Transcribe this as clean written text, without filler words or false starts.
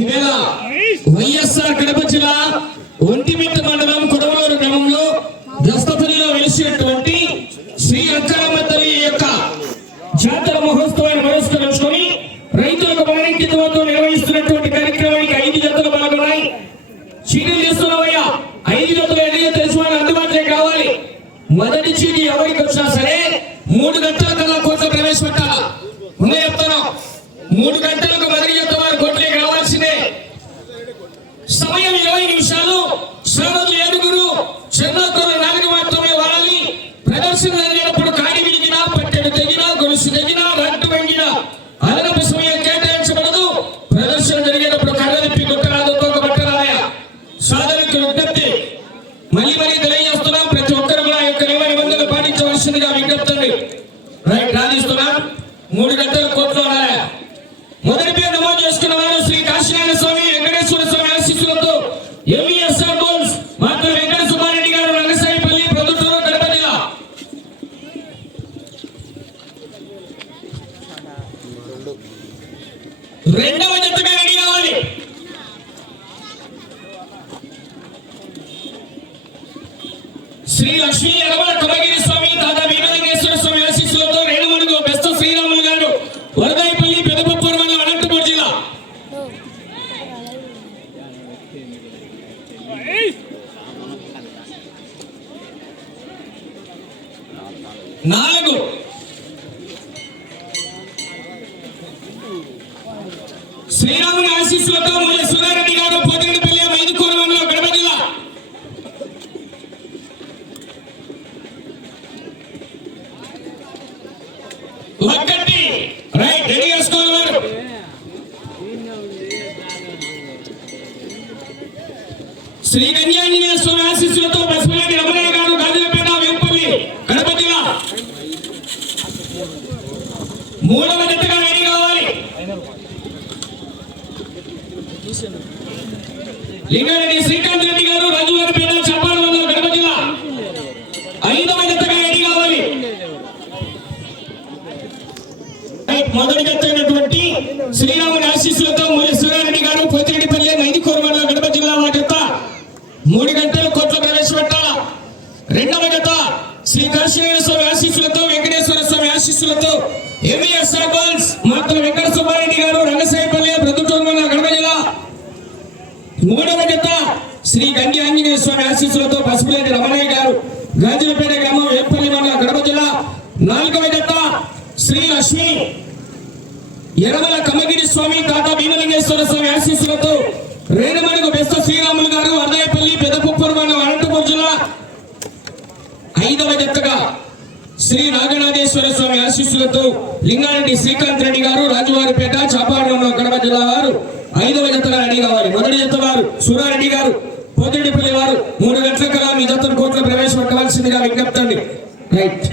ఈవేళ వైఎస్ఆర్ కడప జిల్లా ఒంటిమిట్ట మండలం కొడవలూరు గ్రామంలో దస్తపల్లిలో వెలిసినటువంటి శ్రీ అంకారమ్మ తల్లి యొక్క జాతర మహోత్సవాన్ని పురస్కరించుకొని రైతులకు మరణించడంతో నిర్వహిస్తున్నటువంటి కార్యక్రమానికి 5 జతలు పాల్గొన్నాయి. చీటీలు తీస్తున్నామయ్యా, 5 జతలు ఎన్ని తెలుసుకోవాలి, అందుబాటులోకి రావాలి. మొదటి చీటీ ఎవరికి వచ్చినా సరే 3 గంటల కల్లా కోర్టులో ప్రవేశపెట్టాలా. ముందే చెప్తాను, 3 గంటలకు మొదటి జత వారు కోర్టులోకి రావాల్సిందే. సమయం 20 నిమిషాలు. శ్రమలు 7 చిన్నకులు 4 మాత్రమే వాడాలి. ప్రదర్శన జరిగినప్పుడు కాడి విరిగినా, పట్టెడు తెగినా, గొలుసు తెగినా, రట్టు వంగినా అదనపు సమయం కేటాయించబడదు. ప్రదర్శన జరిగేటప్పుడు కర్ర తిప్పి కొట్టరాదు, తొక్క పట్టరాయా. సాధనకు విజ్ఞప్తి మళ్ళీ తెలియజేస్తున్నాం. ప్రతి ఒక్కరు కూడా యొక్క నియమ నిబంధనలు పాటించవలసిందిగా విజ్ఞప్తి. రైట్, రాధిస్తున్నాం. 3 గంటల కోర్టులో ఉన్నాయా. మొదటి పేరు నమోదు చేసుకున్న వారు శ్రీ కాశీనారాయణ స్వామి వెంకటేశ్వర స్వామి ఆశీస్సులతో ఎంఈఎస్ఆర్ గోల్స్ మాత్రం వెంకట సుబ్బారెడ్డి గారు, రంగసాయిపల్లి, ప్రొద్దుటూరు, కడప జిల్లా. రెండవ జతగా రెడీ కావాలి. శ్రీ లక్ష్మీ యనమల కమగిరి స్వామి దాదా వీరలింగేశ్వర స్వామి ఆశీస్సులతో రేణుమడుగు బెస్త శ్రీరాములు గారు, వరదాయిపల్లి, పెదపప్పూరు మండలం, అనంతపురం జిల్లా. నాలుగు శ్రీరాముని ఆశీస్సులతో మూల సుధారెడ్డి గారు, పోతిరెడ్డిపల్లి, మైదుకూరు మండలం, కడప జిల్లా. ఒక్కటి రైట్, రెడీ చేసుకోవాలి. శ్రీ గంజాంజనేయ స్వామి ఆశీస్సులతో బస్మరెడ్డి రమణయ్య గారు, గాజులపేట, వెంపల్లి, కడప జిల్లా. మూడవ జతగా రెడీ కావాలి. లింగారెడ్డి శ్రీకాంత్ రెడ్డి గారు, రాజువారిపేట, చాపాడు మండలం, కడప జిల్లా. 5వ జతగా రెడీ కావాలి. మొదటి జత అయినటువంటి శ్రీరాముని ఆశీస్సులతో మూల సుధారెడ్డి గారు, పోతిరెడ్డిపల్లి, మైదుకూరు మండలం, కడప జిల్లా. వాటి యొక్క 3 గంటలు కోర్టులో ప్రవేశపెట్టాల. రెండవ జత శ్రీ కాశీనారాయణ స్వామి ఆశీస్సులతో వెంకటేశ్వర స్వామి ఆశీస్సులతో ఎంఈఎస్ఆర్ గోల్స్ మాత్రం వెంకట సుబ్బారెడ్డి గారు, రంగసాయిపల్లి, ప్రొద్దుటూరు మండలం, కడప జిల్లా. మూడవ జత శ్రీ గంగి ఆంజనేయ స్వామి ఆశీస్సులతో బస్మరెడ్డి రమణయ్య గారు, గాజులపేట గ్రామం, వెంపల్లి మండలం, కడప జిల్లా. 4వ జత శ్రీ లక్ష్మీ యనమల కమగిరి స్వామి దాదా భీమలింగేశ్వర స్వామి ఆశీస్సులతో రేణుమడుగు బెస్త శ్రీరాములు గారు, వరదాయిపల్లి, పెదపప్పూరు మండలం, అనంతపురం జిల్లా. 5వ జతగా శ్రీ నాగనాథేశ్వర స్వామి ఆశీస్సులతో లింగారెడ్డి శ్రీకాంత్ రెడ్డి గారు, రాజువారిపేట, చాపాడు మండలం, కడప జిల్లా వారు 5వ జతగా రెడీ కావాలి. మొదటి జత వారు సూరారెడ్డి గారు, పోతిరెడ్డిపల్లి వారు 3 గంటల కల్లా మీ జతను కోర్టులో ప్రవేశపెట్టవలసిందిగా విజ్ఞప్తి. రైట్.